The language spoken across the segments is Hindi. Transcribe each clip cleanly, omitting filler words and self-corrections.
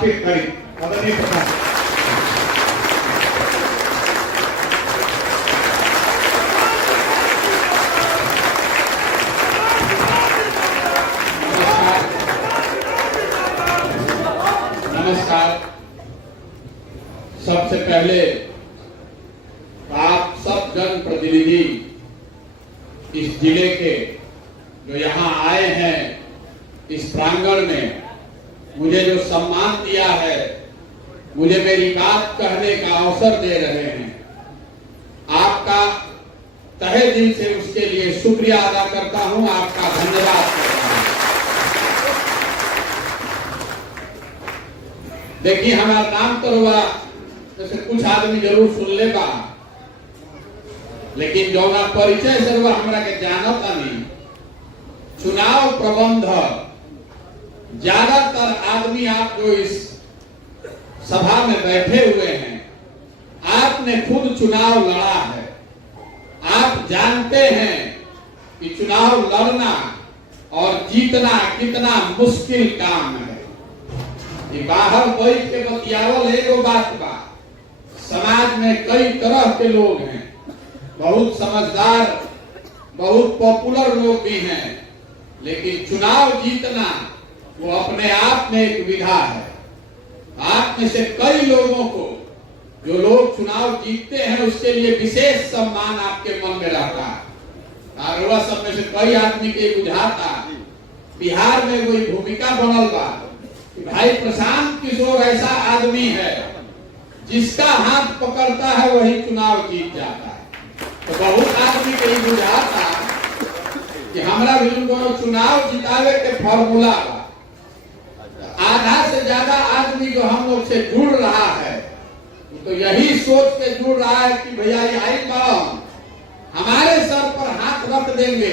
स्थापित करी। आदरणीय प्रधान, नमस्कार। सबसे पहले आप सब जनप्रतिनिधि इस जिले के जो यहाँ आए हैं, इस प्रांगण में मुझे जो सम्मान दिया है, मुझे मेरी बात कहने का अवसर दे रहे हैं, आपका तहे दिल से उसके लिए शुक्रिया अदा करता हूं, आपका धन्यवाद करता हूं। देखिए, हमारा नाम तो हुआ जैसे कुछ आदमी जरूर सुन लेगा, लेकिन जो ना परिचय से हुआ हमरा के जानता नहीं। चुनाव प्रबंधक, ज्यादातर आदमी आप जो इस सभा में बैठे हुए हैं, आपने खुद चुनाव लड़ा है। आप जानते हैं कि चुनाव लड़ना और जीतना कितना मुश्किल काम है। ये बाहर बैठ के बतियावल एगो बात बा, समाज में कई तरह के लोग हैं, बहुत समझदार, बहुत पॉपुलर लोग भी हैं, लेकिन चुनाव जीतना वो अपने आप में एक विधा है। आप में से कई लोगों को, जो लोग चुनाव जीतते हैं, उसके लिए विशेष सम्मान आपके मन में रहता है। और वह सब में से कई आदमी के बुझाता बिहार में कोई भूमिका बनल बा कि भाई प्रशांत किशोर ऐसा आदमी है जिसका हाथ पकड़ता है वही चुनाव जीत जाता है। तो बहुत आदमी के बुझाता कि हमारा भी चुनाव जितावे के फॉर्मूला बा। आधा से ज्यादा आदमी जो हम लोग से जुड़ रहा है, तो यही सोच के जुड़ रहा है कि भैया ये आई बाम हमारे सर पर हाथ रख देंगे,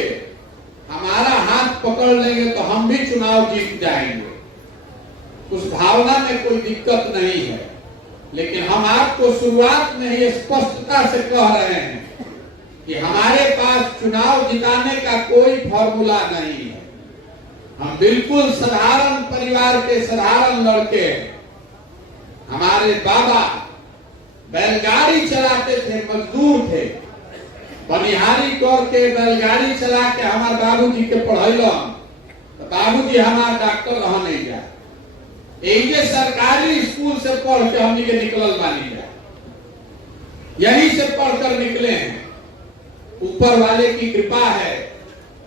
हमारा हाथ पकड़ लेंगे तो हम भी चुनाव जीत जाएंगे। उस भावना में कोई दिक्कत नहीं है, लेकिन हम आपको शुरुआत में ही स्पष्टता से कह रहे हैं कि हमारे पास चुनाव जिताने का कोई फॉर्मूला नहीं है। हम बिल्कुल साधारण परिवार के साधारण लड़के हैं। हमारे बाबा बैलगाड़ी चलाते थे, मजदूर थे, बनिहारी करके बैलगाड़ी चला के हमारे बाबूजी के पढ़ैलन, तो बाबूजी हमारे डॉक्टर रह नहीं जाए। ये सरकारी स्कूल से पढ़ के हमनी के निकलल बानी जाए, यही से पढ़कर निकले हैं। ऊपर वाले की कृपा है,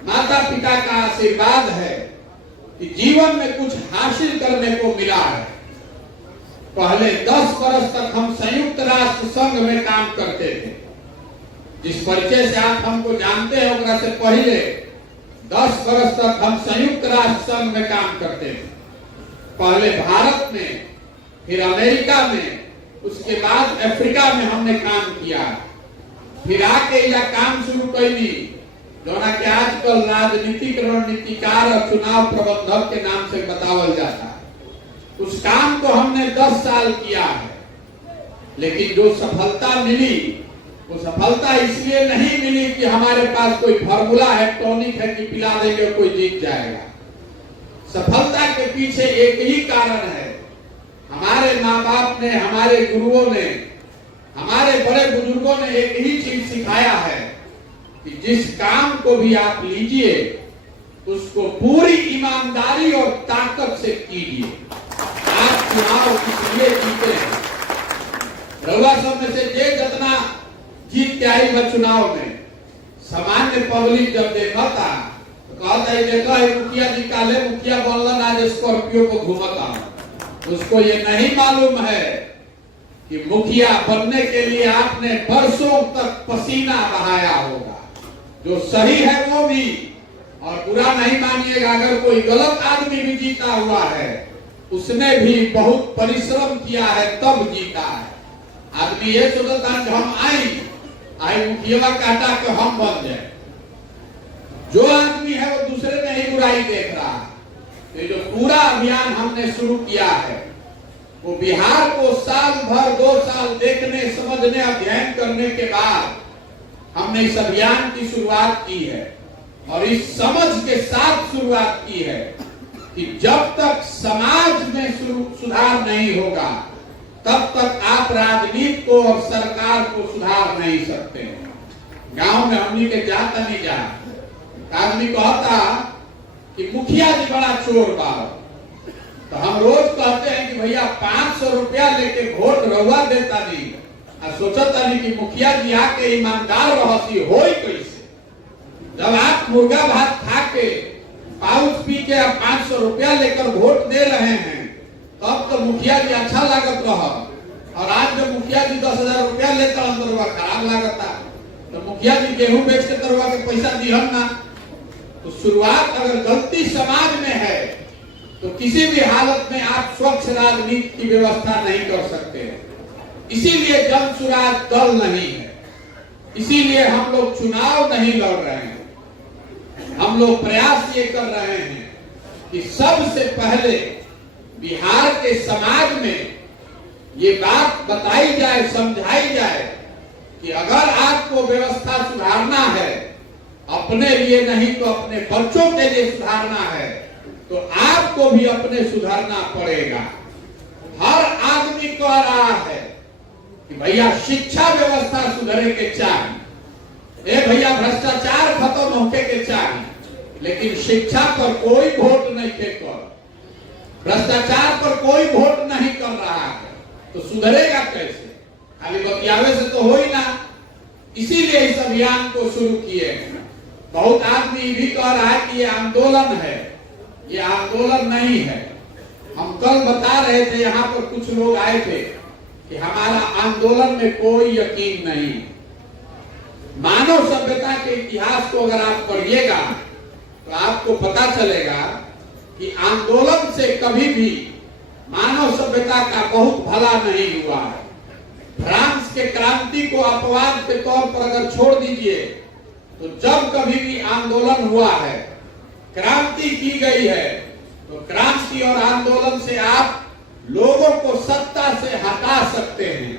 माता पिता का आशीर्वाद है कि जीवन में कुछ हासिल करने को मिला है। पहले 10 वर्ष तक हम संयुक्त राष्ट्र संघ में काम करते थे। जिस परिचय से आप हमको जानते हैं, उसका से पहले 10 वर्ष तक हम संयुक्त राष्ट्र संघ में काम करते थे। पहले भारत में, फिर अमेरिका में, उसके बाद अफ्रीका में हमने काम किया। फिर आके यह काम शुरू कर दी जोना के आजकल राजनीतिक रणनीतिकार और चुनाव प्रबंधक के नाम से बतावल जाता है। उस काम को हमने 10 साल किया है, लेकिन जो सफलता मिली, वो सफलता इसलिए नहीं मिली कि हमारे पास कोई फॉर्मूला है, टॉनिक है कि पिला देंगे कोई जीत जाएगा। सफलता के पीछे एक ही कारण है, हमारे माँ बाप ने, हमारे गुरुओं ने, हमारे बड़े बुजुर्गों ने एक ही चीज सिखाया है कि जिस काम को भी आप लीजिए उसको पूरी ईमानदारी और ताकत से कीजिए। आप चुनाव इसलिए जीते हैं। रउआ सब में से जे जितना जीत के आई बा चुनाव में, सामान्य पब्लिक जब देखता तो कहता है देखा है मुखिया जी काले मुखिया बनलन, आज स्कॉर्पियो को घूमता। उसको ये नहीं मालूम है कि मुखिया बनने के लिए आपने वर्षों तक पसीना बहाया होगा। जो सही है वो भी, और बुरा नहीं मानिएगा अगर कोई गलत आदमी भी जीता हुआ है, उसने भी बहुत परिश्रम किया है तब जीता है। आदमी ये सोचता है कि हम आई मुखिया काटा के हम बन जाए। जो आदमी है वो दूसरे में ही बुराई देख रहा है। ये जो पूरा अभियान हमने शुरू किया है, वो बिहार को साल भर 2 साल देखने, समझने, अध्ययन करने के बाद हमने इस अभियान की शुरुआत की है। और इस समझ के साथ शुरुआत की है कि जब तक समाज में सुधार नहीं होगा तब तक आप राजनीति को और सरकार को सुधार नहीं सकते। गांव में हमनी के जाता नहीं जा, आदमी कहता कि मुखिया जी बड़ा चोर बा, तो हम रोज कहते हैं कि भैया 500 रुपया लेके वोट रहुआ देता नहीं और सोचता नहीं कि मुखिया जी आके ईमानदार रहसी होई कैसे। जब आप मुर्गा भात खा के पाउच पी के 500 रुपया लेकर वोट दे रहे हैं तब तो मुखिया जी अच्छा लागत रहा, और आज जब मुखिया जी 10,000 रुपया लेता तो खराब लागता, तो मुखिया जी गेहूं बेच के तरुआ के पैसा दिहन ना। तो शुरुआत अगर गलती समाज में है तो किसी भी हालत में आप स्वच्छ राजनीति की व्यवस्था नहीं कर सकते। इसीलिए जन सुराज दल नहीं है, इसीलिए हम लोग चुनाव नहीं लड़ रहे हैं। हम लोग प्रयास ये कर रहे हैं कि सबसे पहले बिहार के समाज में ये बात बताई जाए, समझाई जाए कि अगर आपको व्यवस्था सुधारना है, अपने लिए नहीं तो अपने बच्चों के लिए सुधारना है, तो आपको भी अपने सुधारना पड़ेगा। हर आदमी कह रहा है कि भैया शिक्षा व्यवस्था सुधरे के चाहिए, ए भैया भ्रष्टाचार खत्म होके के चाहिए, लेकिन शिक्षा पर कोई वोट नहीं देकर, भ्रष्टाचार पर कोई वोट नहीं कर रहा है, तो सुधरेगा कैसे? खाली बतियावे से तो हो ही ना। इसीलिए इस अभियान को शुरू किए हैं। बहुत आदमी भी कह रहा है कि ये आंदोलन है, ये आंदोलन नहीं है। हम कल बता रहे थे, यहाँ पर कुछ लोग आए थे कि हमारा आंदोलन में कोई यकीन नहीं। मानव सभ्यता के इतिहास को अगर आप पढ़िएगा तो आपको पता चलेगा कि आंदोलन से कभी भी मानव सभ्यता का बहुत भला नहीं हुआ है। फ्रांस के क्रांति को अपवाद के तौर पर अगर छोड़ दीजिए तो जब कभी भी आंदोलन हुआ है, क्रांति की गई है, तो क्रांति और आंदोलन से आप लोगों को सत्ता से हटा सकते हैं,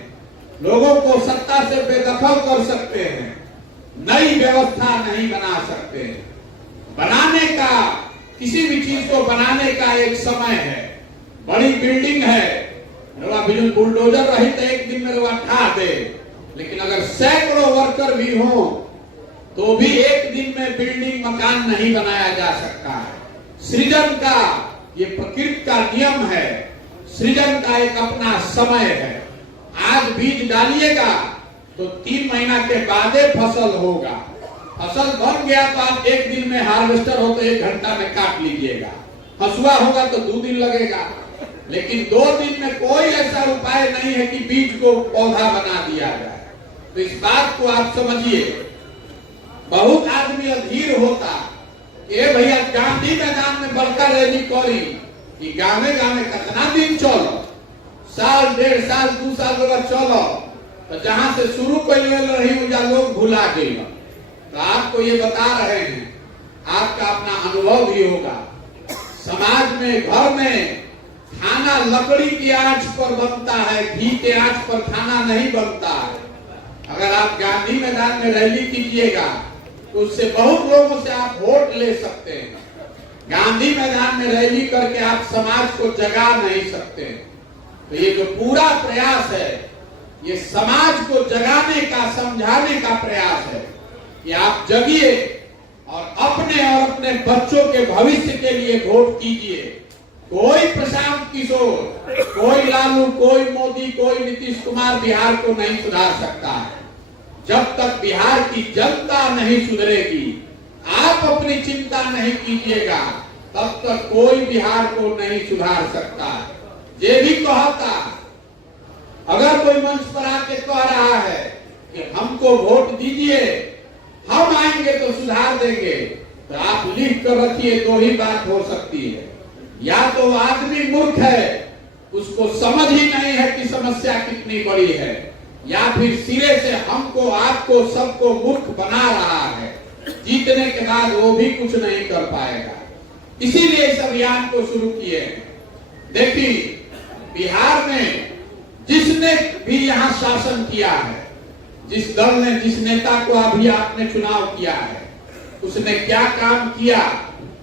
लोगों को सत्ता से बेदखल कर सकते हैं, नई व्यवस्था नहीं बना सकते। बनाने का, किसी भी चीज को बनाने का एक समय है। बड़ी बिल्डिंग है, बुलडोजर रही तो एक दिन में उठा दे, लेकिन अगर सैकड़ों वर्कर भी हो तो भी एक दिन में बिल्डिंग मकान नहीं बनाया जा सकता है। सृजन का ये प्रकृति का नियम है, सृजन का एक अपना समय है। आज बीज डालिएगा तो 3 महीना के बाद फसल होगा। फसल बन गया तो आप एक दिन में, हार्वेस्टर हो तो 1 घंटा में काट लीजिएगा, हसुआ होगा तो 2 दिन लगेगा, लेकिन 2 दिन में कोई ऐसा उपाय नहीं है कि बीज को पौधा बना दिया जाए। तो इस बात को आप समझिए। बहुत आदमी अधीर होता कि भैया गांधी मैदान में बड़का रैली करी कि गाँवे गाँवे कितना दिन चलो, साल 1.5 साल 2 साल चलो, तो जहां से शुरू कर रही लोग भुला गए। तो आपको ये बता रहे हैं, आपका अपना अनुभव भी होगा। समाज में, घर में खाना लकड़ी की आंच पर बनता है, घी के आंच पर खाना नहीं बनता है। अगर आप गांधी मैदान में रैली कीजिएगा तो उससे बहुत लोगों से आप वोट ले सकते हैं। गांधी मैदान में रैली करके आप समाज को जगा नहीं सकते। तो ये जो पूरा प्रयास है, ये समाज को जगाने का, समझाने का प्रयास है कि आप जगिए और अपने बच्चों के भविष्य के लिए वोट कीजिए। कोई प्रशांत किशोर, कोई लालू, कोई मोदी, कोई नीतीश कुमार बिहार को नहीं सुधार सकता है। जब तक बिहार की जनता नहीं सुधरेगी, आप अपनी चिंता नहीं कीजिएगा, तब तक कोई बिहार को नहीं सुधार सकता। ये भी कहता, अगर कोई मंच पर आके कह रहा है कि हमको वोट दीजिए, हम आएंगे तो सुधार देंगे, तो आप लिख कर रखिए, 2 ही बात हो सकती है। या तो आदमी मूर्ख है, उसको समझ ही नहीं है कि समस्या कितनी बड़ी है, या फिर सिरे से हमको, आपको, सबको मूर्ख बना रहा है। जीतने के बाद वो भी कुछ नहीं कर पाएगा। इसीलिए इस अभियान को शुरू किए हैं। देखिए, बिहार में जिसने भी यहाँ शासन किया है, जिस दल ने, जिस नेता को अभी आपने चुनाव किया है, उसने क्या काम किया,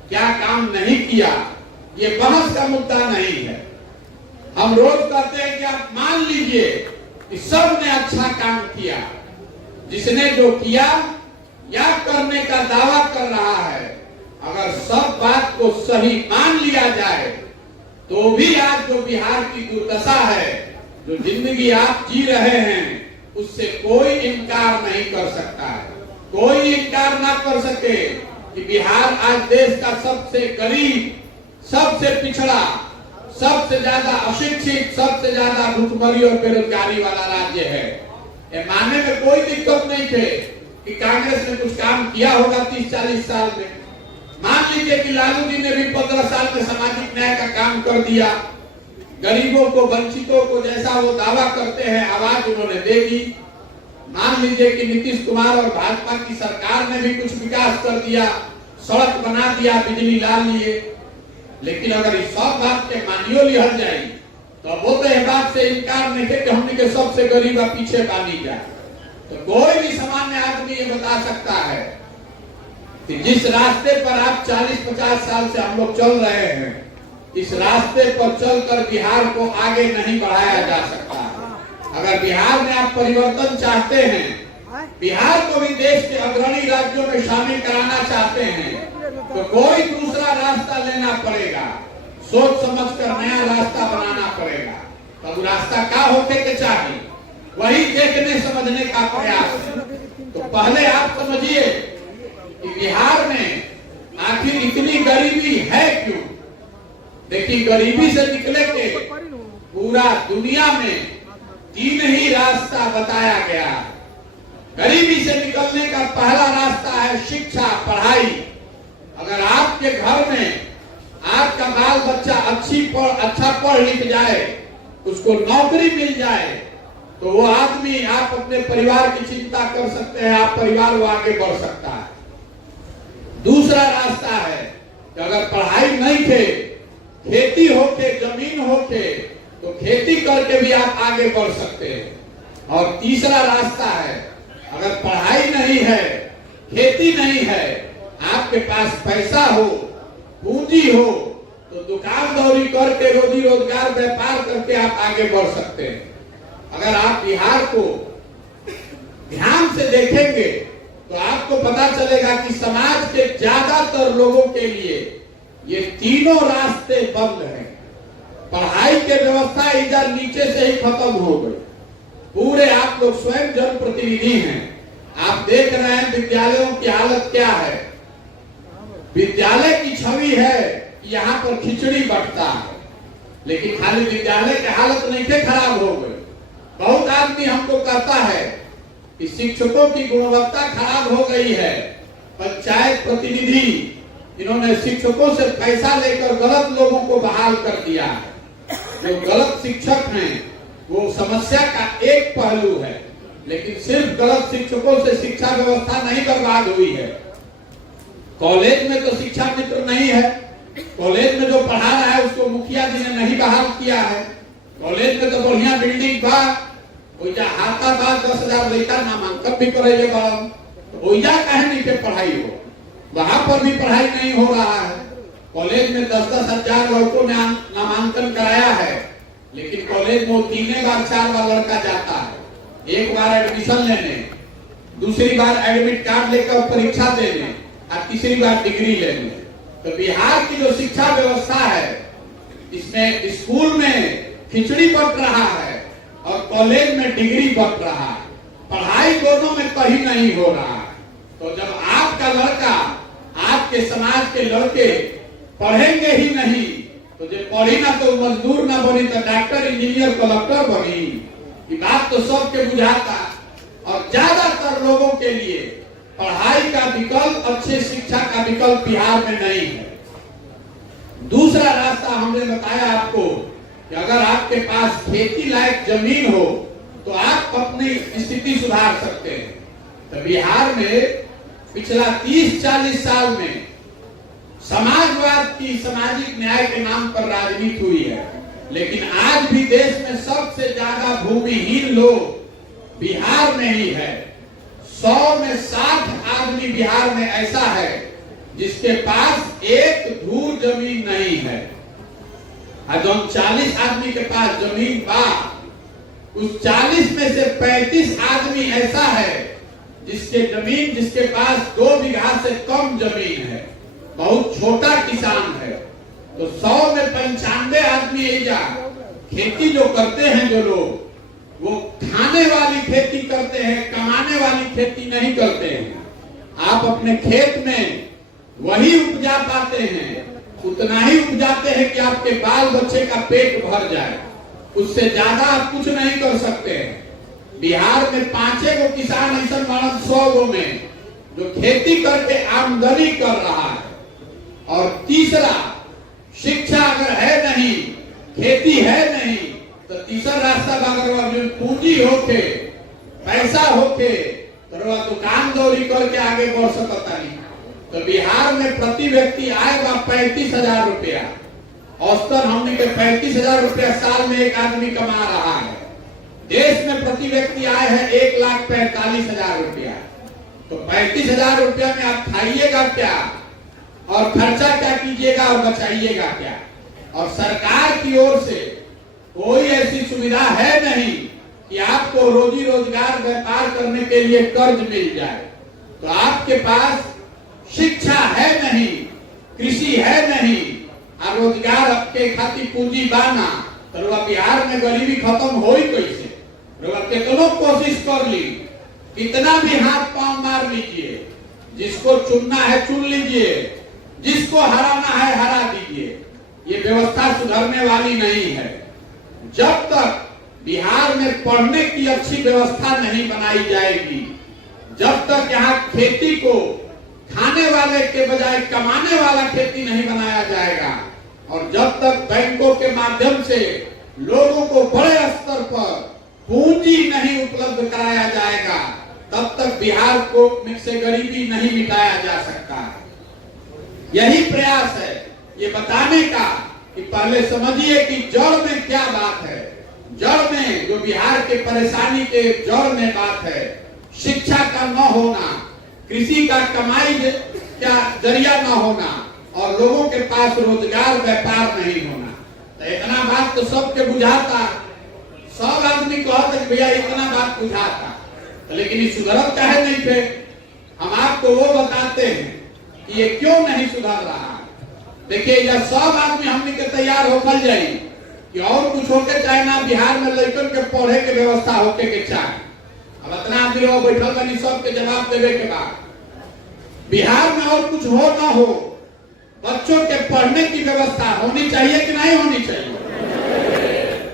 क्या काम नहीं किया, ये बहस का मुद्दा नहीं है। हम रोज कहते हैं कि आप मान लीजिए कि सब ने अच्छा काम किया, जिसने जो किया या करने का दावा कर रहा है, अगर सब बात को सही मान लिया जाए तो भी आज जो बिहार की दुर्दशा है, जो जिंदगी आप जी रहे हैं, उससे कोई इनकार नहीं कर सकता है। कोई इनकार ना कर सके कि बिहार आज देश का सबसे गरीब, सबसे पिछड़ा, सबसे ज्यादा अशिक्षित, सबसे ज्यादा भुखमरी और बेरोजगारी वाला राज्य है। ये मानने में कोई दिक्कत नहीं थे कि कांग्रेस ने कुछ काम किया होगा 30-40 साल में। मान लीजिए कि लालू जी ने भी 15 साल में सामाजिक न्याय का काम कर दिया, गरीबों को, वंचितों को जैसा वो दावा करते हैं आवाज उन्होंने दे दी। मान लीजिए कि नीतीश कुमार और भाजपा की सरकार ने भी कुछ विकास कर दिया, सड़क बना दिया, बिजली ला लिए। लेकिन अगर इस सब बात के मानियो लिहल जाए तो वो तो यह बात से इनकार नहीं है कि हमने के सबसे गरीब पीछे बानी जाए। तो कोई भी सामान्य आदमी ये बता सकता है कि जिस रास्ते पर आप 40-50 साल से हम लोग चल रहे हैं, इस रास्ते पर चलकर बिहार को आगे नहीं बढ़ाया जा सकता। अगर बिहार में आप परिवर्तन चाहते हैं, बिहार को भी देश के अग्रणी राज्यों में शामिल कराना चाहते हैं, तो कोई दूसरा रास्ता लेना पड़ेगा, सोच समझकर नया रास्ता बनाना पड़ेगा। तब रास्ता क्या होने के चाहिए, वही देखने समझने का प्रयास है। तो पहले आप समझिए कि बिहार में आखिर इतनी गरीबी है क्यों। देखिए, गरीबी से निकले के पूरा दुनिया में 3 ही रास्ता बताया गया। गरीबी से निकलने का पहला रास्ता है शिक्षा, पढ़ाई। अगर आपके घर में आपका बाल बच्चा अच्छा पढ़ लिख जाए, उसको नौकरी मिल जाए, तो वो आदमी, आप अपने परिवार की चिंता कर सकते हैं, आप परिवार वो आगे बढ़ सकता है। दूसरा रास्ता है कि अगर पढ़ाई नहीं थे, खेती होके, जमीन होके, तो खेती करके भी आप आगे बढ़ सकते हैं। और तीसरा रास्ता है, अगर पढ़ाई नहीं है, खेती नहीं है, आपके पास पैसा हो, पूंजी हो, तो दुकान दौरी करके, रोजी रोजगार, व्यापार करके आप आगे बढ़ सकते हैं। अगर आप बिहार को ध्यान से देखेंगे तो आपको पता चलेगा कि समाज के ज्यादातर लोगों के लिए ये तीनों रास्ते बंद हैं। पढ़ाई के व्यवस्था इधर नीचे से ही खत्म हो गई। पूरे आप लोग स्वयं जनप्रतिनिधि हैं, आप देख रहे हैं विद्यालयों की हालत क्या है। विद्यालय की छवि है कि यहाँ पर खिचड़ी बंटता है, लेकिन खाली विद्यालय की हालत नहीं थे, खराब हो गई। बहुत आदमी हमको कहता है कि शिक्षकों की गुणवत्ता खराब हो गई है। पंचायत प्रतिनिधि इन्होंने शिक्षकों से पैसा लेकर गलत लोगों को बहाल कर दिया है। जो गलत शिक्षक हैं वो समस्या का एक पहलू है, लेकिन सिर्फ गलत शिक्षकों से शिक्षा व्यवस्था नहीं बर्बाद हुई है। कॉलेज में तो शिक्षा मित्र नहीं है, कॉलेज में जो पढ़ा रहा है उसको मुखिया जी ने नहीं बहाल किया है। कॉलेज में तो बढ़िया बिल्डिंग बा, हाथा बा, 10,000 लड़का नामांकन भी करे बड़ा, तो ओइजा कहे नहीं के पढ़ाई हो, वहां पर भी पढ़ाई नहीं हो रहा है। कॉलेज में 10-10 हजार लड़कों ने नामांकन कराया है, लेकिन कॉलेज में 3 बार 4 बार लड़का जाता है। एक बार एडमिशन लेने, दूसरी बार एडमिट कार्ड लेकर परीक्षा देने, और तीसरी बार डिग्री लेने। तो बिहार की जो शिक्षा व्यवस्था है, इसमें स्कूल में खिचड़ी बंट रहा है और कॉलेज में डिग्री बंट रहा है। पढ़ाई दोनों में कहीं नहीं हो रहा है। तो जब आपका लड़का, आपके समाज के लड़के पढ़ेंगे ही नहीं, तो जब पढ़ी ना तो मजदूर ना बनी, तो डॉक्टर, इंजीनियर, कलेक्टर बनी। ये बात तो सबके बुझाता। और ज्यादातर लोगों के लिए पढ़ाई का विकल्प, अच्छे शिक्षा का विकल्प बिहार में नहीं है। दूसरा रास्ता हमने बताया आपको कि अगर आपके पास खेती लायक जमीन हो तो आप अपनी स्थिति सुधार सकते हैं। तो बिहार में पिछला 30-40 साल में समाजवाद की, सामाजिक न्याय के नाम पर राजनीति हुई है, लेकिन आज भी देश में सबसे ज्यादा भूमिहीन लोग बिहार में ही है। 100 में 60 आदमी बिहार में ऐसा है जिसके पास एक धूर जमीन नहीं है। और जो 40 आदमी के पास जमीन बा, उस 40 में से 35 आदमी ऐसा है जिसके पास 2 बीघा से कम जमीन है, बहुत छोटा किसान है। तो 100 में 95 आदमी एजा खेती जो करते हैं, जो लोग वो खाने वाली खेती करते हैं, कमाने वाली खेती नहीं करते हैं। आप अपने खेत में वही उपजा पाते हैं, उतना ही उपजाते हैं कि आपके बाल बच्चे का पेट भर जाए, उससे ज्यादा आप कुछ नहीं कर सकते हैं। बिहार में 5 गो किसान ऐसा 100 गो में जो खेती करके आमदनी कर रहा है। और तीसरा, शिक्षा अगर है नहीं, खेती है नहीं, तो तीसरा रास्ता अगर पूंजी होके, पैसा होके, तो दुकान दौरी करके आगे बढ़ सकता नहीं। तो बिहार में प्रति व्यक्ति आएगा 35,000 रुपया, औसतन हमने के 35,000 रुपया साल में एक आदमी कमा रहा है। देश में प्रति व्यक्ति आए हैं 1,45,000 रुपया। तो 35,000 रुपया में आप खाइएगा क्या और खर्चा क्या कीजिएगा और बचाइएगा क्या? और सरकार की ओर से कोई ऐसी सुविधा है नहीं कि आपको रोजी रोजगार व्यापार करने के लिए कर्ज मिल जाए। तो आपके पास शिक्षा है नहीं, कृषि है नहीं, और रोजगार के खातिर पूंजी बाना, तो बिहार में गरीबी खत्म हो ही कैसे? कितनों कोशिश कर ली, कितना भी हाथ पांव मार लीजिए, जिसको चुनना है चुन लीजिए, जिसको हराना है हरा दीजिए, ये व्यवस्था सुधरने वाली नहीं है। जब तक बिहार में पढ़ने की अच्छी व्यवस्था नहीं बनाई जाएगी, जब तक यहाँ खेती को खाने वाले के बजाय कमाने वाला खेती नहीं बनाया जाएगा, और जब तक बैंकों के माध्यम से लोगों को बड़े स्तर पर पूंजी नहीं उपलब्ध कराया जाएगा, तब तक बिहार को से गरीबी नहीं मिटाया जा सकता है। यही प्रयास है ये बताने का कि पहले समझिए कि जड़ में क्या बात है। जड़ में जो बिहार के परेशानी के जड़ में बात है, शिक्षा का न होना, कृषि का कमाई का जरिया न होना, और लोगों के पास रोजगार व्यापार नहीं होना। तो इतना बात तो सबके बुझाता, सब आदमी कहते कि भैया इतना बात बुझाता, लेकिन ये सुधरत काहे नहीं थे? हम आपको वो बताते हैं कि ये क्यों नहीं सुधर रहा। देखिए, यह सब आदमी हमने के तैयार होकर जाए कि और कुछ होके चाहे ना, बिहार में लड़कन के पढ़े के व्यवस्था होके के चाहे। अब इतना आदमी लोग बैठल बनी, सबके जवाब देवे के बाद बिहार में और कुछ हो ना हो, बच्चों के पढ़ने की व्यवस्था होनी चाहिए कि नहीं होनी चाहिए?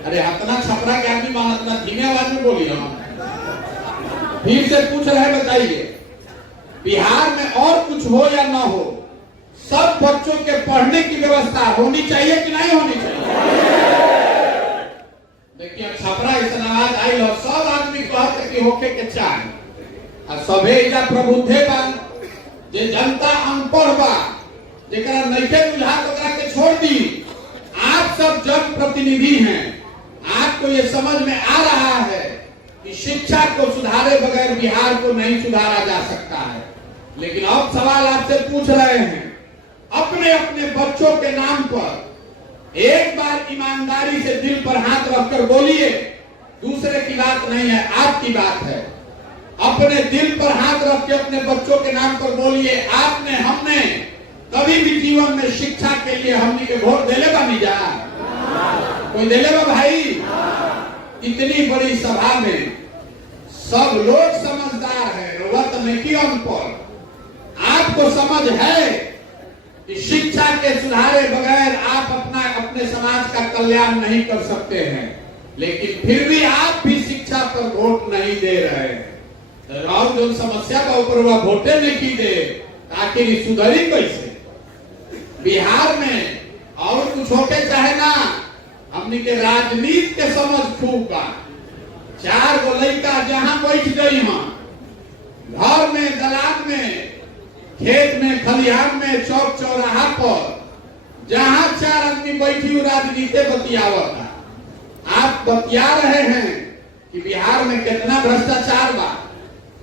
अरे इतना छपरा के आदमी मान, इतना धीमे आवाज में बोली हम फिर से पूछ रहे, बताइए बिहार में और कुछ हो या ना हो, सब बच्चों के पढ़ने की व्यवस्था होनी चाहिए कि नहीं होनी चाहिए? देखिए, छपरा ऐसा आवाज आई और सब आदमी कहते कि होके के चाहे, और सभे या प्रबुद्धे बा, जे जनता अनपढ़ बा, जेकरा नइखे बुझात ओकरा के छोड़ दी। आप सब जनप्रतिनिधि हैं, आपको ये समझ में आ रहा है कि शिक्षा को सुधारे बगैर बिहार को नहीं सुधारा जा सकता है। लेकिन अब सवाल आपसे पूछ रहे हैं, अपने अपने बच्चों के नाम पर एक बार ईमानदारी से दिल पर हाथ रखकर बोलिए, दूसरे की बात नहीं है, आपकी बात है। अपने दिल पर हाथ रख के अपने बच्चों के नाम पर बोलिए, आपने हमने कभी भी जीवन में शिक्षा के लिए हमने के वोट देले बानी जा? कोई देले बा भाई? इतनी बड़ी सभा में सब लोग समझदार है, रोवत नहीं की अनपढ़। आपको समझ है कि शिक्षा के सुधारे बगैर आप अपने समाज का कल्याण नहीं कर सकते हैं, लेकिन फिर भी आप भी शिक्षा पर वोट नहीं दे रहे हैं। और जो समस्या का ऊपर वह वोटे नहीं की दे, आखिर सुधरी कैसे? बिहार में और कुछ होके चाहे ना, हमने के राजनीति के समझ खूब बा। 4 गो लड़का जहां बैठ गई हम, घर में, दलान में, खेत में, खलिहान में, चौक चौराहा पर, जहां 4 आदमी बैठी राजनीति बतियावता। आप बतिया रहे हैं कि बिहार में कितना भ्रष्टाचार बा।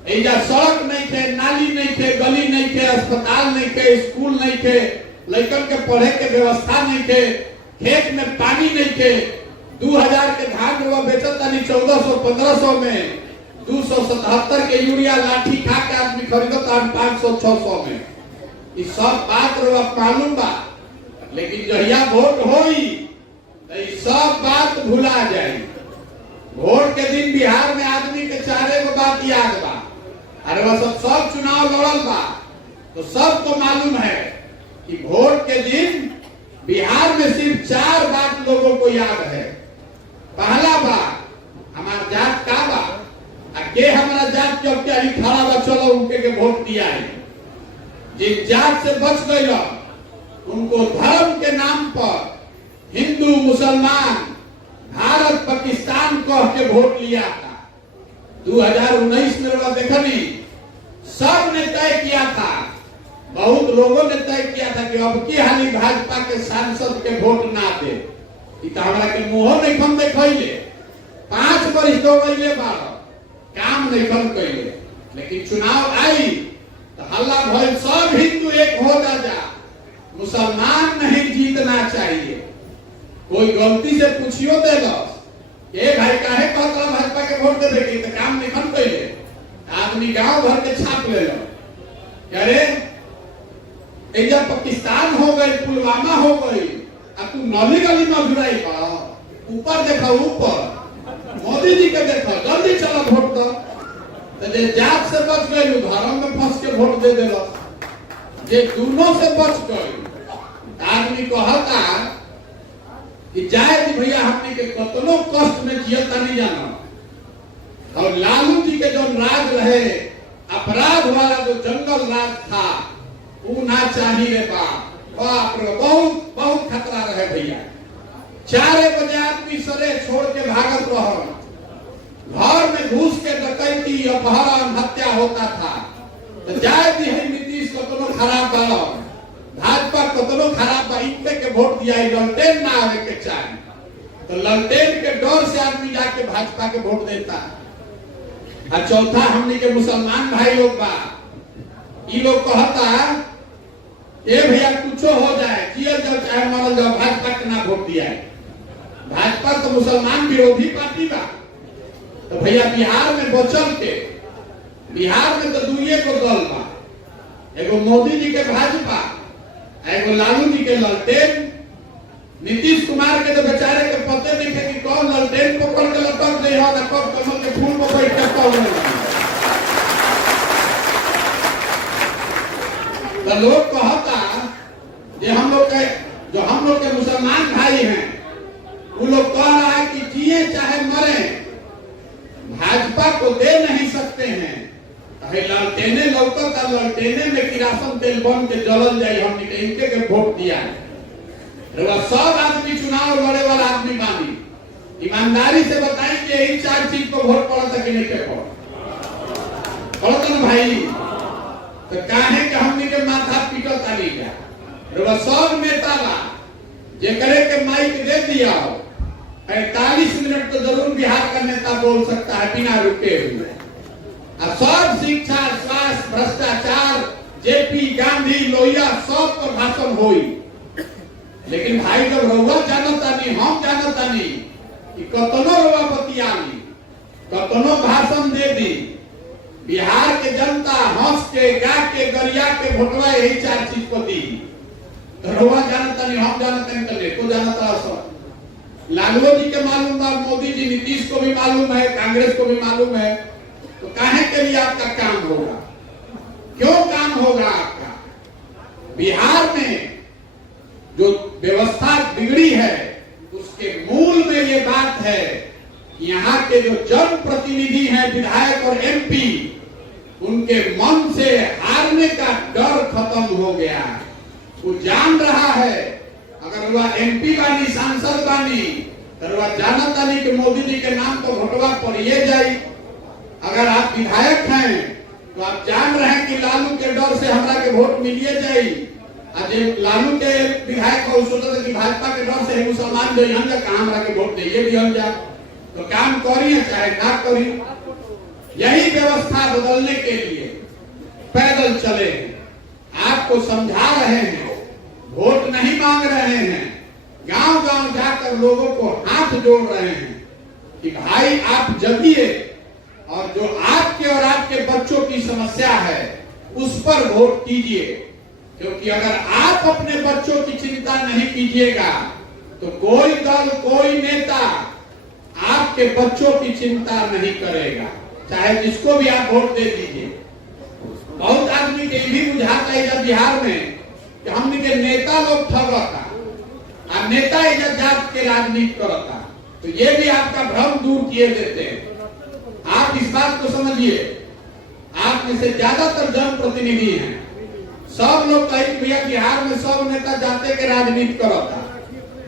एजा सड़क नहीं थे, नाली नहीं थे, गली नहीं थे, अस्पताल नहीं थे, स्कूल नहीं थे, लड़कन के पढ़े के व्यवस्था नहीं थे, खेत में पानी नहीं थे, 2000 के धान रुआ बेचता नहीं 1400-1500 में, 277 के यूरिया लाठी खा के आदमी खरीदता 500-600 में। ये सब बात रुआ मालूम बा, लेकिन जहिया वोट होई तो ये सब बात भुला जाए। वोट के दिन बिहार में आदमी के 4 बात याद बा, अरे वह सब चुनाव लड़ल बा तो सबको मालूम है कि वोट के दिन बिहार में सिर्फ 4 बात लोगों को याद है। पहला बात हमारा जात का बा, के हमारा जात जब क्या खड़ा बा चलो उनके के वोट दिया है। जिन जात से बच गई उनको धर्म के नाम पर हिंदू मुसलमान भारत पाकिस्तान कह के वोट लिया था। 2019 में देखनी सब ने तय किया था, बहुत लोगों ने तय किया था कि अब की हाली भाजपा के सांसद के वोट ना दे। हमारा के मुंह नहीं खम देखले 5 वर्ष हो गए काम नहीं खम कैले, लेकिन चुनाव आई तो हल्ला भय सब हिंदू एक हो जा, मुसलमान नहीं जीतना चाहिए। कोई गलती से पूछियो दे ये भाई काहे कहता भाजपा के वोट देवे की तो काम नहीं खम कैले, आदमी गांव भर के छाप ले लो। अरे जब पाकिस्तान हो गई, पुलवामा हो गई, अब तू नली गली में घुराई पा, ऊपर देखो ऊपर मोदी जी के देखो, जल्दी चला वोट दो। तो जे जात से बच गई धर्म में फंस के वोट दे दे, जे दोनों से बच गई आदमी को हता कि जाए भैया हमने के कतनो कष्ट में जियता नहीं जाना। और लालू जी के जो राज रहे अपराध वाला जो जंगल राज था वो ना चाहिए बाप रे, बहुत बहुत खतरा रहे भैया। 4 बजे आदमी सरे छोड़ के भागत रहो, घर में घुस के डकैती अपहरण हत्या होता था। तो जाए भी है नीतीश कतनो खराब बा, भाजपा कतनो खराब बा, इनके के वोट दिया ललटेन ना आवे के चाहिए। तो ललटेन के डर से आदमी जाके भाजपा के वोट देता। और चौथा हमने के मुसलमान भाई लोग बा, ये लोग कहता ए भैया कुछ हो जाए, जियल जाओ चाहे मरल जाओ, भाजपा के ना वोट दिया है। भाजपा तो मुसलमान विरोधी पार्टी बा। तो भैया बिहार में बचल के, बिहार में तो दुनिया को दल बा, एगो मोदी जी के भाजपा, एगो लालू जी के ललटेन। नीतीश कुमार के तो बेचारे के पते नहीं थे कि कौन ललटेन पकड़ के लटक दे हो ना कब कमल के फूल को बैठ के पकड़। तो लोग कहता कि हम लोग के जो हम लोग के मुसलमान भाई हैं वो लोग कह रहा है कि जिए चाहे मरे भाजपा को दे नहीं सकते हैं। ललटेने लौकता, ललटेने में किरासन तेल बन के जलल जाए, हमने इनके के वोट दिया है। सब आदमी चुनाव लड़े वाला आदमी बानी, ईमानदारी से बताई कि यही 4 चीज को वोट पड़ा कि नहीं के पड़ता ना भाई। तो काहे के हमने के माथा पीटल ताली जा, सब नेता बा जे करे के माइक दे दिया हो 45 मिनट तो जरूर बिहार का नेता बोल सकता है बिना रुके हुए। सब शिक्षा, स्वास्थ्य, भ्रष्टाचार, जेपी गांधी, लोहिया सब पर भाषण होई। लेकिन भाई जब रउआ जानता नहीं, हम जानता नहीं कि कतनो रउआ बतियाली, कतनो भाषण दे दी, बिहार के जनता हंस के गा के गरिया के भोटवा यही 4 चीज को दी। तो रउआ जानता नहीं, हम जानता नहीं, तो जानता सब। लालू जी के मालूम है, मोदी जी, नीतीश को भी मालूम है, कांग्रेस को भी मालूम है। तो काहे के लिए आपका काम होगा? क्यों काम होगा आपका? बिहार में जो व्यवस्था बिगड़ी है उसके मूल में ये बात है कि यहाँ के जो जनप्रतिनिधि हैं, विधायक और एमपी, उनके मन से हारने का डर खत्म हो गया है। वो जान रहा है अगर वह एमपी बानी, सांसद बानी, तो वह जानता नहीं कि मोदी जी के नाम तो भोटवा पड़िए जाए। अगर आप विधायक हैं तो आप जान रहे हैं कि लालू के डर से हमरा के वोट मिलिए जाए। आज लालू के विधायक को सोचते कि भाजपा के डर से मुसलमान जो हम कहा हमरा के वोट दिए भी हम जा, तो काम करिए चाहे ना करिए। यही व्यवस्था बदलने के लिए पैदल चले हैं, आपको समझा रहे हैं, वोट नहीं मांग रहे हैं। गांव गांव जाकर लोगों को हाथ जोड़ रहे हैं कि भाई आप जगिए और जो आपके और आपके बच्चों की समस्या है उस पर वोट कीजिए, क्योंकि अगर आप अपने बच्चों की चिंता नहीं कीजिएगा तो कोई दल, कोई नेता आपके बच्चों की चिंता नहीं करेगा, चाहे जिसको भी आप वोट दे दीजिए। बहुत आदमी के भी बुझाता है जब बिहार में कि हमने के नेता लोग ठगता और नेता इधर जात के राजनीति करता, तो ये भी आपका भ्रम दूर किए देते हैं। आप इस बात को समझिए, आप में से ज्यादातर जनप्रतिनिधि हैं, सब लोग कहीं भैया बिहार में सब नेता जाते के राजनीति करता।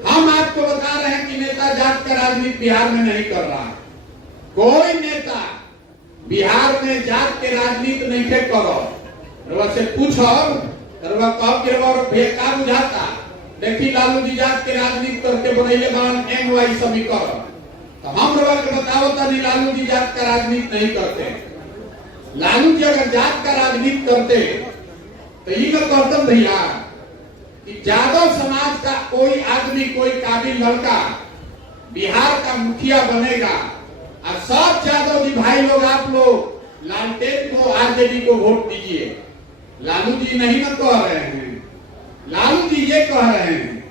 हम आपको बता रहे हैं कि नेता जात का राजनीति बिहार में नहीं कर रहा है। कोई नेता बिहार में जात के राजनीति नहीं के करो। से पूछो कब के का बुझाता, देखी लालू जी जात के राजनीति करके बनैले बान एमवाई समीकरण, तो हम लोग बताओ तभी लालू जी जात का राजनीति नहीं करते। लालू जी अगर जात का राजनीति करते तो ये मैं कहता भैया कि यादव समाज का कोई आदमी, कोई काबिल लड़का बिहार का मुखिया बनेगा और सब यादव जी भाई लोग, आप लोग लालटेन को, आरजेडी को वोट दीजिए। लालू जी नहीं न कह रहे हैं, लालू जी ये कह रहे हैं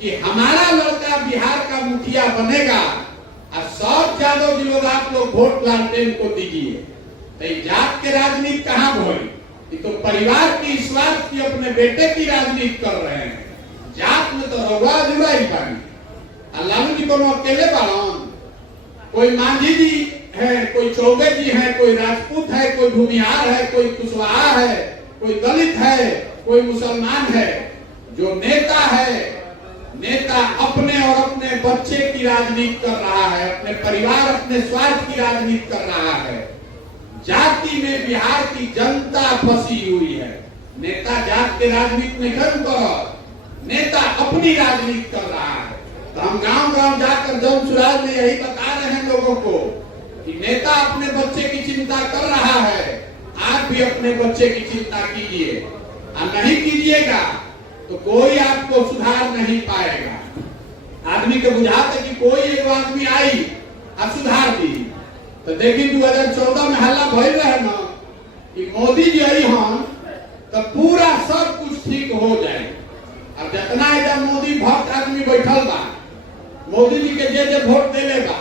कि हमारा लड़का बिहार का मुखिया बनेगा और सब यादव जी लोग, आप लोग वोट लालटेन को दीजिए। तो जात के राजनीति कहाँ भोई, तो परिवार की स्वार्थ की, अपने बेटे की राजनीति कर रहे हैं। जात में तो रहुआ जुड़ा ही पानी। लालू जी को अकेले बाड़न, कोई मांझी जी है, कोई चौबे जी है, कोई राजपूत है, कोई भूमिहार है, कोई कुशवाहा है, कोई दलित है, कोई मुसलमान है। जो नेता है, नेता अपने और अपने बच्चे की राजनीति कर रहा है, अपने परिवार, अपने स्वार्थ की राजनीति कर रहा है। जाति में बिहार की जनता फंसी हुई है। नेता जात के राजनीति नहीं कर, नेता अपनी राजनीति कर रहा है। तो हम गांव गांव जाकर जन सुराज में यही बता रहे हैं लोगों को कि नेता अपने बच्चे की चिंता कर रहा है, आप भी अपने बच्चे की चिंता कीजिए। और नहीं कीजिएगा तो कोई आपको सुधार नहीं पाएगा। आदमी को बुझाते कि कोई एक आदमी आई और सुधार दी, तो देखिए 2014 में हल्ला भइल रहे ना कि मोदी जी आई हम तो पूरा सब कुछ ठीक हो जाए। अब जितना इधर मोदी भक्त आदमी बैठल बा, मोदी जी के जे वोट देले बा,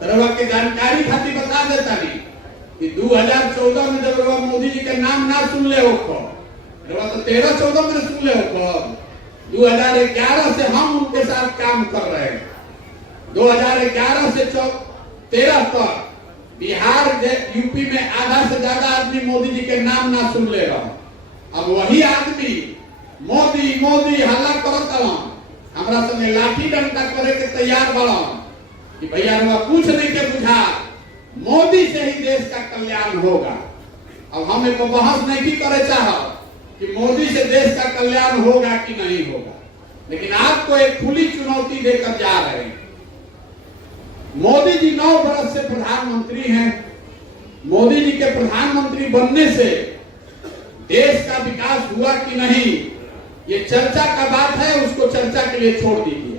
तरवा के जानकारी खातिर बता देता नहीं कि 2014 में जब मोदी जी के नाम ना सुन ले हो, तो 13-14 में सुन ले हो, 2011 से हम उनके साथ काम कर रहे हैं। 2011 से 13 तक बिहार, यूपी में आधा से ज्यादा आदमी मोदी जी के नाम ना सुन ले रहा। अब वही आदमी मोदी मोदी हल्ला करत हमरा संगे लाठी डंडा करे के तैयार बड़ा कि भैया कुछ नहीं के बुझा, मोदी से ही देश का कल्याण होगा। अब हम एक बहस नहीं करे चाह कि मोदी से देश का कल्याण होगा कि नहीं होगा, लेकिन आपको एक खुली चुनौती देकर जा रहे हैं। मोदी जी 9 वर्ष से प्रधानमंत्री हैं। मोदी जी के प्रधानमंत्री बनने से देश का विकास हुआ कि नहीं, ये चर्चा का बात है, उसको चर्चा के लिए छोड़ दीजिए।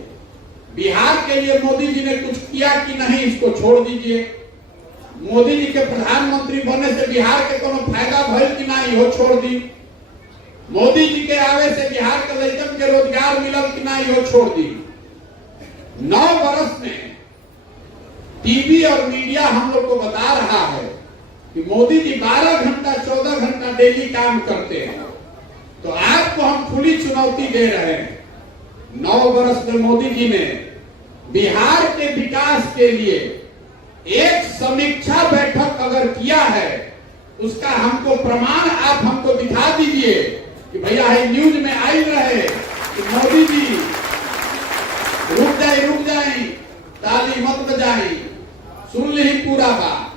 बिहार के लिए मोदी जी ने कुछ किया कि नहीं, इसको छोड़ दीजिए। मोदी जी के प्रधानमंत्री बनने से बिहार के कोनो फायदा भइल कि नहीं, हो छोड़ दी। मोदी जी के आवे से बिहार के लड़कन के रोजगार मिलल कि नहीं, हो छोड़ दी। 9 वर्ष में टीवी और मीडिया हम लोग को बता रहा है कि मोदी जी 12 घंटा 14 घंटा डेली काम करते हैं। तो आपको हम खुली चुनौती दे रहे हैं। 9 वर्ष में मोदी जी ने बिहार के विकास के लिए एक समीक्षा बैठक अगर किया है, उसका हमको प्रमाण आप हमको दिखा दीजिए कि भैया न्यूज में आई रहे कि मोदी जी रुक जाए ताली मत बजाई, सुन ली पूरा बात।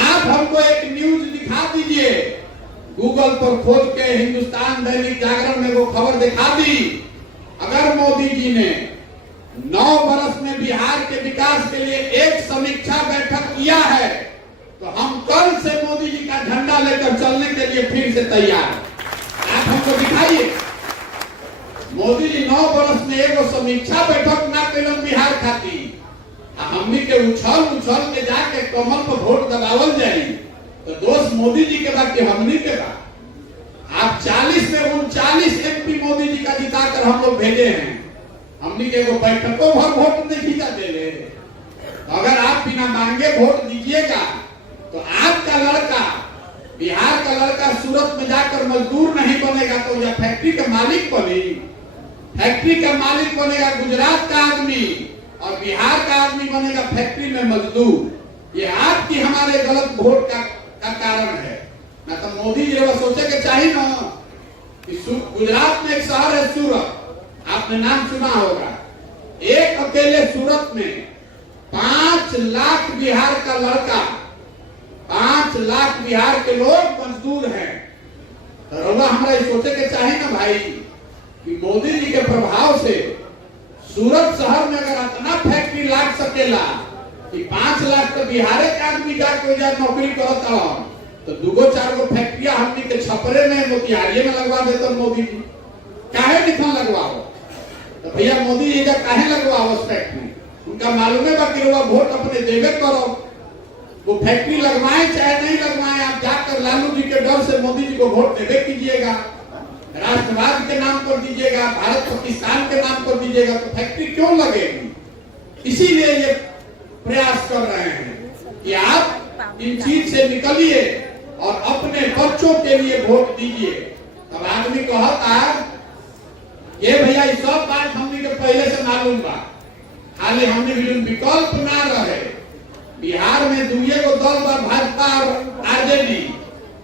आप हमको एक न्यूज दिखा दीजिए, गूगल पर खोज के हिंदुस्तान दैनिक जागरण में वो खबर दिखा दी। अगर मोदी जी ने 9 वर्ष में बिहार के विकास के लिए एक समीक्षा बैठक किया है, तो हम कल से मोदी जी का झंडा लेकर चलने के लिए फिर से तैयार। आप हमको दिखाइए। मोदी जी 9 वर्ष में एगो समीक्षा बैठक ना कैलन बिहार खाती। हमनी के उछल के जाके कमल पर वोट दबावल जाई तो दोस्त मोदी जी के बाद कि हमनी के बाद। आप 40 में 39 एमपी मोदी जी का जिताकर हम लोग भेजे हैं। हमनी के एगो बैठकों भर वोट नहीं खींचा दे रहे। अगर आप बिना मांगे वोट दीजिएगा तो आपका लड़का, बिहार का लड़का सूरत में जाकर मजदूर नहीं बनेगा तो या फैक्ट्री का मालिक बने, फैक्ट्री का मालिक बनेगा गुजरात का आदमी और बिहार का आदमी बनेगा फैक्ट्री में मजदूर। ये आपकी हमारे गलत वोट का कारण है। ना तो मोदी जी वो सोचे के चाहिए ना कि गुजरात में एक शहर है सूरत, आपने नाम सुना होगा। एक अकेले सूरत में 5 लाख बिहार का लड़का, 5 लाख बिहार के लोग मजदूर हैं। तो हमारा सोचे के चाहिए ना भाई कि मोदी जी के प्रभाव से सूरत शहर में अगर इतना फैक्ट्री लाग सकेला कि 5 लाख तो बिहार के आदमी जाके नौकरी करता तो 2-4 गो फैक्ट्रिया हमनी के छपरे में मोतिहारी में लगवा देते मोदी जी। काहे निकल लगवाओ तो भैया मोदी जी का काहे लगवाओ उस फैक्ट्री? उनका मालूम है बाकी वोट अपने देवे करो, वो फैक्ट्री लगवाए चाहे नहीं लगवाए, आप जाकर लालू जी के डर से मोदी जी को वोट देवे कीजिएगा, राष्ट्रवाद के नाम पर दीजिएगा, भारत पाकिस्तान के नाम पर दीजिएगा, तो फैक्ट्री क्यों लगेगी? इसीलिए ये प्रयास कर रहे हैं कि आप इन चीज से निकलिए और अपने बच्चों के लिए वोट दीजिए। तब आदमी कहता ये भैया इस सब बात हमने के पहले से मालूम बा, खाली हमने भी विकल्प ना रहे। बिहार में दुनिया को दल बा, भाजपा और आरजेडी,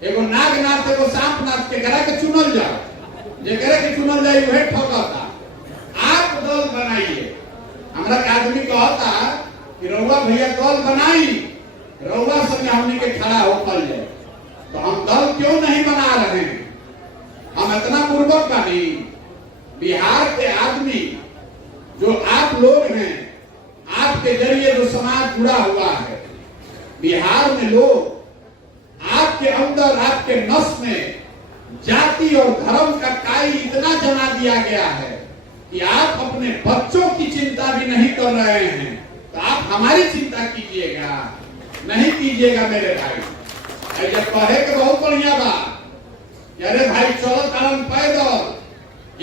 एगो नागनाथ एगो सांपनाथ के करा के चुनल जाओ, जेकरे के चुनल जाए वह ठोकता। आप दल बनाइए। हमरा के आदमी कहता कि रउआ भैया दल बनाई, रउआ संगे हमनी के खड़ा हो पल जाए, तो हम दल क्यों नहीं बना रहे हैं? हम इतना पूर्वक बानी। बिहार के आदमी जो आप लोग हैं, आपके जरिए जो समाज जुड़ा हुआ है, बिहार में लोग आपके अंदर, आपके नस में जाति और धर्म का काई इतना जमा दिया गया है कि आप अपने बच्चों की चिंता भी नहीं कर रहे हैं। तो आप हमारी चिंता कीजिएगा, नहीं कीजिएगा मेरे भाई। जब कहे के बहुत बढ़िया बात, अरे भाई चलो कारण पैदल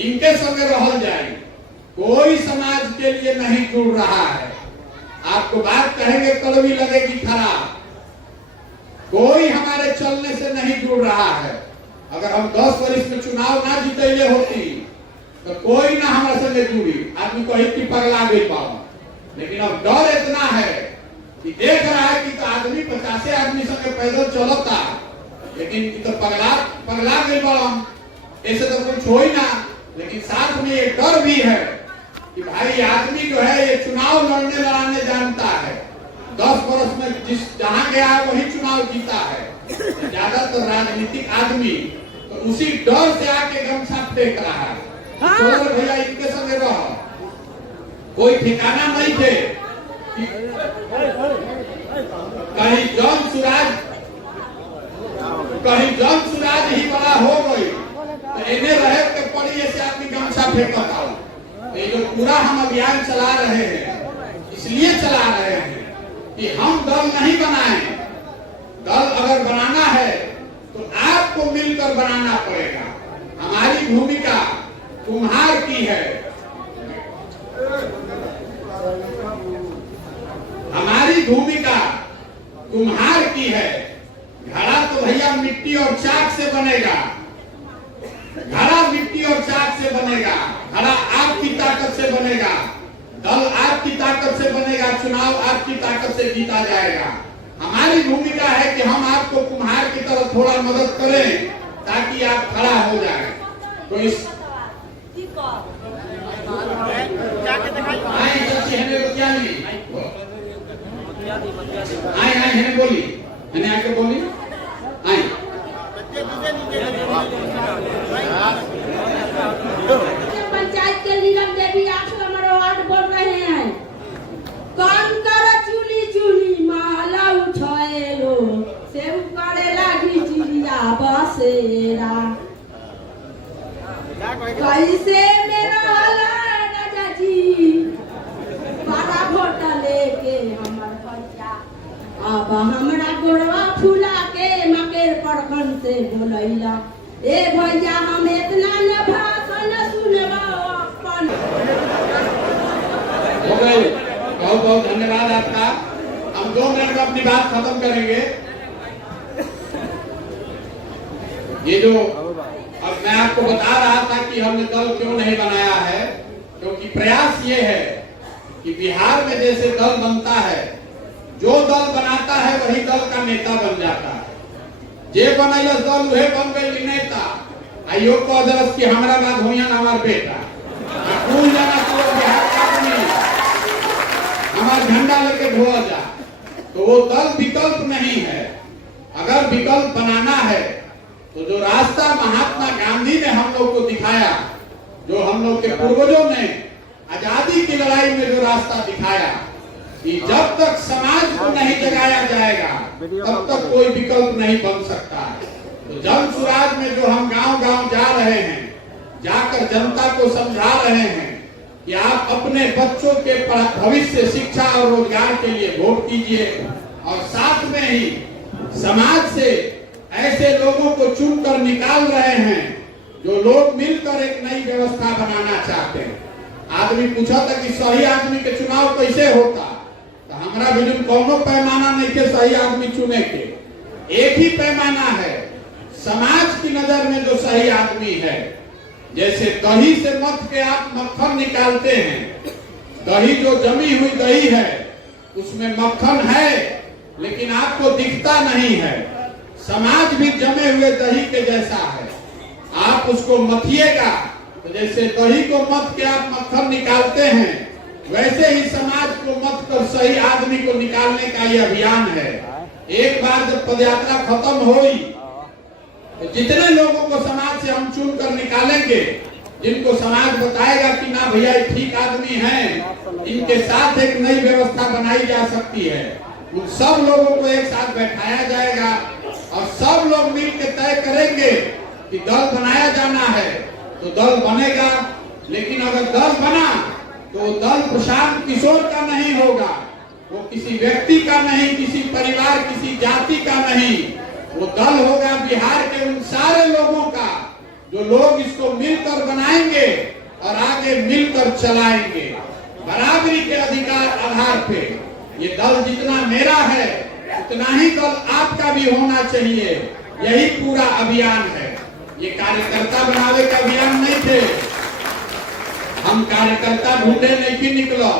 इनके संगे रहल जाए, कोई समाज के लिए नहीं जुड़ रहा है। आपको बात कहेंगे कड़वी लगेगी खराब, कोई हमारे चलने से नहीं जुड़ रहा है। अगर हम 10 वर्ष में चुनाव ना जीते होती तो कोई ना हमारे संगे जुड़ी, आदमी को एक पगला गई पाओ। लेकिन अब डर इतना है कि देख रहा है कि तो आदमी 50 आदमी संगे पैदल चलता, लेकिन तो पगला गई पाओ, ऐसे तो कुछ हो ही ना। लेकिन साथ में एक डर भी है कि भाई आदमी जो है ये चुनाव लड़ने लड़ाने जानता है, 10 वर्ष में जिस जहां गया वही चुनाव जीता है। ज्यादातर राजनीतिक आदमी तो उसी डर से आके गमछा फेंक रहा है। चलो भैया इनके संगे रहो, कोई ठिकाना नहीं थे कहीं जन सुराज ही बड़ा हो गई तो इन्हें रहे के पड़ी ऐसे आदमी गमछा फेंकता। ये जो पूरा हम अभियान चला रहे हैं इसलिए चला रहे हैं कि हम दल नहीं बनाए। दल अगर बनाना है तो आपको मिलकर बनाना पड़ेगा। हमारी भूमिका कुम्हार की है, हमारी भूमिका कुम्हार की है। घड़ा तो भैया मिट्टी और चाक से बनेगा, घड़ा मिट्टी और चाक से बनेगा, घड़ा आपकी ताकत से बनेगा, दल आपकी ताकत से बनेगा, चुनाव आपकी ताकत से जीता जाएगा। हमारी भूमिका है कि हम आपको कुम्हार की तरह थोड़ा मदद करें ताकि आप खड़ा हो जाए। तो इस बोली आके बोली पंचायत के नीलम देवी 8 नंबर वार्ड बोल रहे हैं। कौन कर चुली चुली माला उठाएलो से करे लागी चिड़िया बसेरा, कैसे मेरा अब हमरा गोड़वा फूला के मकेर परखन से बोलैला ए भैया हम इतना न भाषण सुनबा अपन। हो गई, बहुत बहुत धन्यवाद आपका। हम 2 मिनट में अपनी बात खत्म करेंगे। ये जो अब मैं आपको बता रहा था कि हमने दल क्यों नहीं बनाया है, क्योंकि प्रयास ये है कि बिहार में जैसे दल बनता है, जो दल बनाता है वही दल का नेता बन जाता है। जे बनैलस दल उहे बन गई नेता। आइयो को अदरस की हमरा बात होइया ना हमार बेटा कौन जाना तो बिहार का आदमी हमार झंडा लेके धोआ जा, तो वो दल विकल्प नहीं है। अगर विकल्प बनाना है तो जो रास्ता महात्मा गांधी ने हम लोग को दिखाया, जो हम लोग के पूर्वजों ने आजादी की लड़ाई में जो रास्ता दिखाया कि जब तक समाज को नहीं जगाया जाएगा तब तक कोई विकल्प नहीं बन सकता है। तो जन सुराज में जो हम गांव-गांव जा रहे हैं, जाकर जनता को समझा रहे हैं कि आप अपने बच्चों के भविष्य, शिक्षा और रोजगार के लिए वोट कीजिए, और साथ में ही समाज से ऐसे लोगों को चुनकर निकाल रहे हैं जो लोग मिलकर एक नई व्यवस्था बनाना चाहते हैं। आदमी पूछा था कि सही आदमी के चुनाव कैसे होता, तो हमारा भी कोनो पैमाना नहीं के सही आदमी चुने के, एक ही पैमाना है समाज की नजर में जो सही आदमी है। जैसे दही से मथ के आप मक्खन निकालते हैं, दही जो जमी हुई दही है उसमें मक्खन है लेकिन आपको दिखता नहीं है। समाज भी जमे हुए दही के जैसा है, आप उसको मथिएगा तो जैसे दही को मथ के आप मक्खन निकालते हैं, वैसे ही समाज को मत कर सही आदमी को निकालने का ये अभियान है। एक बार जब पदयात्रा खत्म हुई तो जितने लोगों को समाज से हम चुन कर निकालेंगे, जिनको समाज बताएगा कि ना भैया ठीक आदमी हैं, इनके साथ एक नई व्यवस्था बनाई जा सकती है, उन सब लोगों को एक साथ बैठाया जाएगा और सब लोग मिलकर तय करेंगे कि दल बनाया जाना है तो दल बनेगा। लेकिन अगर दल बना तो दल प्रशांत किशोर का नहीं होगा, वो किसी व्यक्ति का नहीं, किसी परिवार, किसी जाति का नहीं, वो दल होगा बिहार के उन सारे लोगों का जो लोग इसको मिलकर बनाएंगे और आगे मिलकर चलाएंगे बराबरी के अधिकार आधार पे। ये दल जितना मेरा है उतना ही दल आपका भी होना चाहिए, यही पूरा अभियान है। ये कार्यकर्ता बनावे का अभियान नहीं थे, हम कार्यकर्ता ढूंढे नहीं निकलो,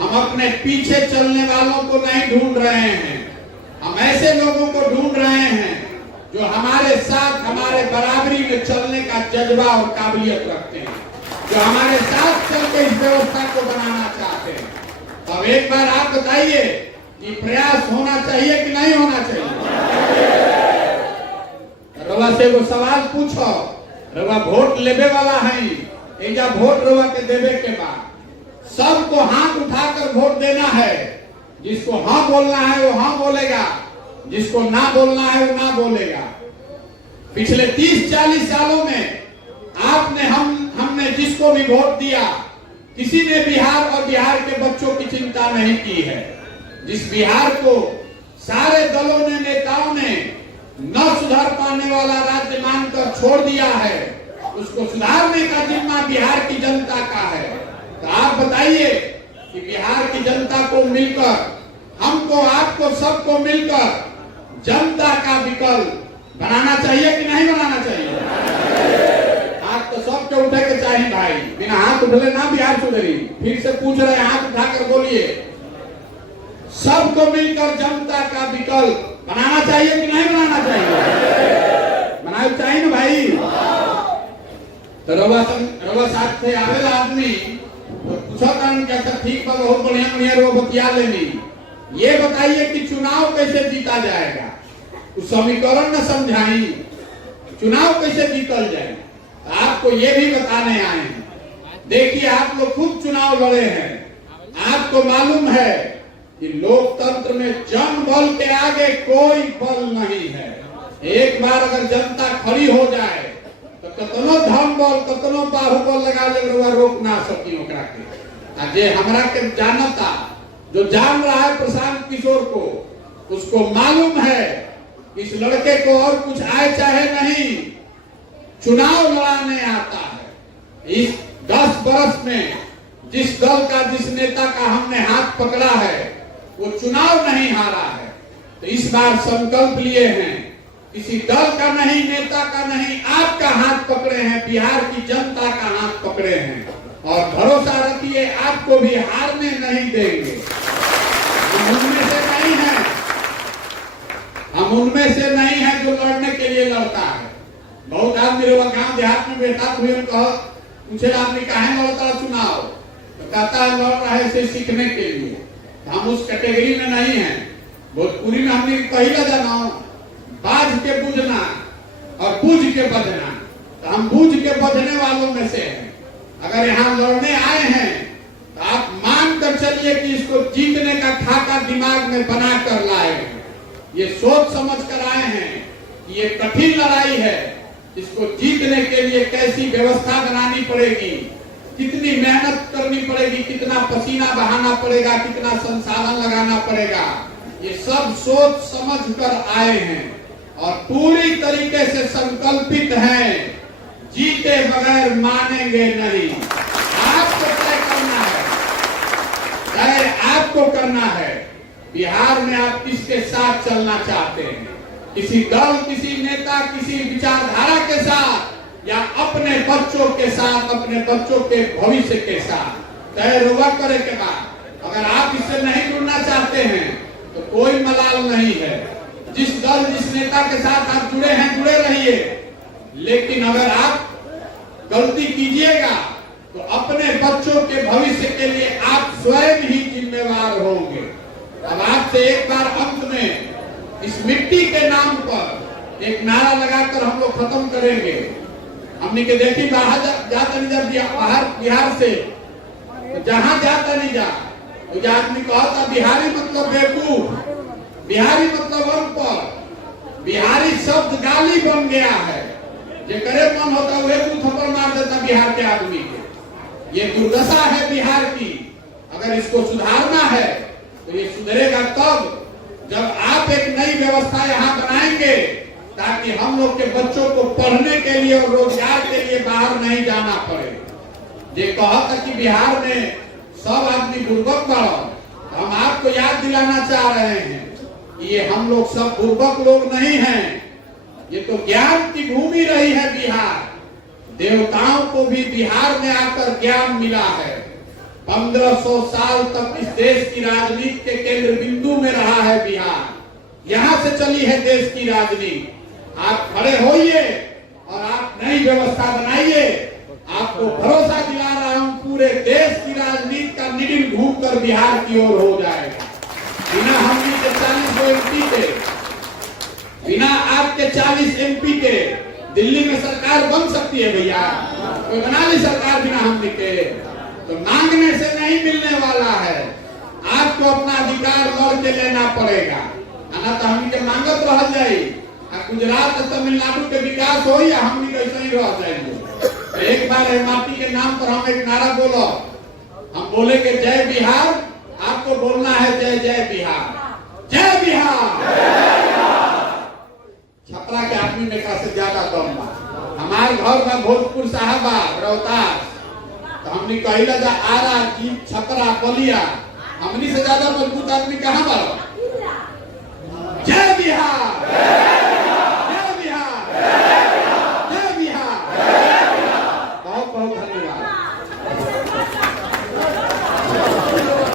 हम अपने पीछे चलने वालों को नहीं ढूंढ रहे हैं, हम ऐसे लोगों को ढूंढ रहे हैं जो हमारे साथ हमारे बराबरी में चलने का जज्बा और काबिलियत रखते हैं, जो हमारे साथ चल के इस व्यवस्था को बनाना चाहते हैं। अब एक बार आप बताइए कि प्रयास होना चाहिए कि नहीं होना चाहिए? रवा से वो सवाल पूछो, रवा वोट लेवे वाला है, या वोट रवा के देवे के बाद सबको हाथ उठाकर वोट देना है। जिसको हाँ बोलना है वो हाँ बोलेगा, जिसको ना बोलना है वो ना बोलेगा। पिछले 30-40 सालों में आपने हमने जिसको भी वोट दिया, किसी ने बिहार और बिहार के बच्चों की चिंता नहीं की है। जिस बिहार को सारे दलों ने, नेताओं ने न सुधार पाने वाला राज्य मानकर छोड़ दिया है, उसको सुधारने का जिम्मा बिहार की जनता का है। तो आप बताइए कि बिहार की जनता को मिलकर, हमको, आपको, सबको मिलकर जनता का विकल्प बनाना चाहिए कि नहीं बनाना चाहिए? हाथ तो सबके उठे के चाहिए भाई, बिना हाथ उठले ना बिहार सुधरी। फिर से पूछ रहे हैं, हाथ उठाकर बोलिए। सबको मिलकर जनता का विकल्प बनाना चाहिए कि नहीं बनाना चाहिए? बनाना चाहिए ना भाई। तो रवा साथ थे आवेला आदमी तो पूछा कैसा ठीक बा, बहुत बढ़िया बढ़िया रो बतिया लेनी। ये बताइए कि चुनाव कैसे जीता जाएगा, उस समीकरण न समझाई, चुनाव कैसे जीतल जाए, आपको ये भी बताने आए हैं। देखिए आप लोग खूब चुनाव लड़े हैं, आपको मालूम है कि लोकतंत्र में जन बल के आगे कोई बल नहीं है। एक बार अगर जनता खड़ी हो जाए तो कतनो धन बल, कतनो बाहुबल लगा ले, रोक ना सकी ओकरा के। जे हमरा के जानता, जो जान रहा है प्रशांत किशोर को, उसको मालूम है इस लड़के को और कुछ आए चाहे नहीं, चुनाव लड़ाने आता है। इस 10 वर्ष में जिस दल का, जिस नेता का हमने हाथ पकड़ा है वो चुनाव नहीं हारा है। तो इस बार संकल्प लिए हैं, किसी दल का नहीं, नेता का नहीं, आपका हाथ पकड़े हैं, बिहार की जनता का हाथ पकड़े हैं और भरोसा रखिए आपको भी हारने नहीं देंगे। हम उनमें से नहीं है, हम उनमें से नहीं है जो लड़ने के लिए लड़ता है। बहुत आदमी गांव देहात में बैठा तो पूछे आदमी काहे लड़ता चुनाव, तो कहता है लड़ रहा है इसे सीखने के लिए। तो हम उस कैटेगरी में नहीं है। भोजपुरी में हमने पहला जाना बाज के बुझना और बूझ के बधना, तो हम बूझ के बधने वालों में से हैं। अगर यहाँ लड़ने आए हैं तो आप मान कर चलिए कि इसको जीतने का खाका दिमाग में बना कर लाए हैं। ये सोच समझ कर आए हैं कि ये कठिन लड़ाई है, इसको जीतने के लिए कैसी व्यवस्था बनानी पड़ेगी, कितनी मेहनत करनी पड़ेगी, कितना पसीना बहाना पड़ेगा, कितना संसाधन लगाना पड़ेगा, ये सब सोच समझ कर आए हैं और पूरी तरीके से संकल्पित हैं, जीते बगैर मानेंगे नहीं। आपको तय करना है, तय आपको करना है बिहार में आप किसके साथ चलना चाहते हैं, किसी दल, किसी नेता, किसी विचारधारा के साथ या अपने बच्चों के साथ, अपने बच्चों के भविष्य के साथ तय रोवा करे के बाद। अगर आप इससे नहीं जुड़ना चाहते हैं तो कोई मलाल नहीं है। जिस दल, जिस नेता के साथ आप जुड़े हैं जुड़े रहिए, लेकिन अगर आप गलती कीजिएगा तो अपने बच्चों के भविष्य के लिए आप स्वयं ही जिम्मेवार होंगे। अब आपसे एक बार अंत में इस मिट्टी के नाम पर एक नारा लगाकर हम लोग खत्म करेंगे। हमने के देखी बाहर जाता नहीं जा, बाहर बिहार से तो जहां जाता नहीं जा, तो आदमी कहता बिहारी मतलब बेवकूफ, बिहारी मतलब अनपढ़, बिहारी शब्द गाली बन गया है। जे करे मन होता है वो थप्पड़ मार देता बिहार के आदमी के। ये दुर्दशा है बिहार की। अगर इसको सुधारना है तो ये सुधरेगा तब जब आप एक नई व्यवस्था यहाँ बनाएंगे ताकि हम लोग के बच्चों को पढ़ने के लिए और रोजगार के लिए बाहर नहीं जाना पड़े। ये कहता कि बिहार में सब आदमी बुर्बक बढ़ो, हम आपको याद दिलाना चाह रहे हैं कि ये हम लोग सब बुर्बक लोग नहीं हैं। ये तो ज्ञान की भूमि रही है बिहार। देवताओं को भी बिहार में आकर ज्ञान मिला है। 1500 साल तक इस देश की राजनीति के केंद्र बिंदु में रहा है बिहार। यहाँ से चली है देश की राजनीति। आप खड़े होइए और आप नई व्यवस्था बनाइए। आपको भरोसा दिला रहा हूँ पूरे देश की राजनीति का निडिल घूमकर बिहार की ओर हो जाएगा। बिना हमनी के 40 एमपी के, बिना आपके 40 एमपी के दिल्ली में सरकार बन सकती है भैया? कोई बना ली सरकार बिना हमनी के? तो मांगने से नहीं मिलने वाला है। आपको अपना अधिकार लड़ के लेना पड़ेगा, ना तो हमनी के मांगत रह जाये। गुजरात और तमिलनाडु के विकास हो या हमनी कैसे ही रह जाएंगे। एक बार माटी के नाम पर हम एक नारा बोलो, हम बोले कि जय बिहार, आपको बोलना है जय जय बिहार, जय बिहार। छपरा के आदमी में से ज्यादा दम बा। हमारे घर में भोजपुर साहबा रोहतास, तो हमने कहला जा आरा, छपरा, बलिया, हमनी से ज्यादा मजबूत आदमी कहाँ बा?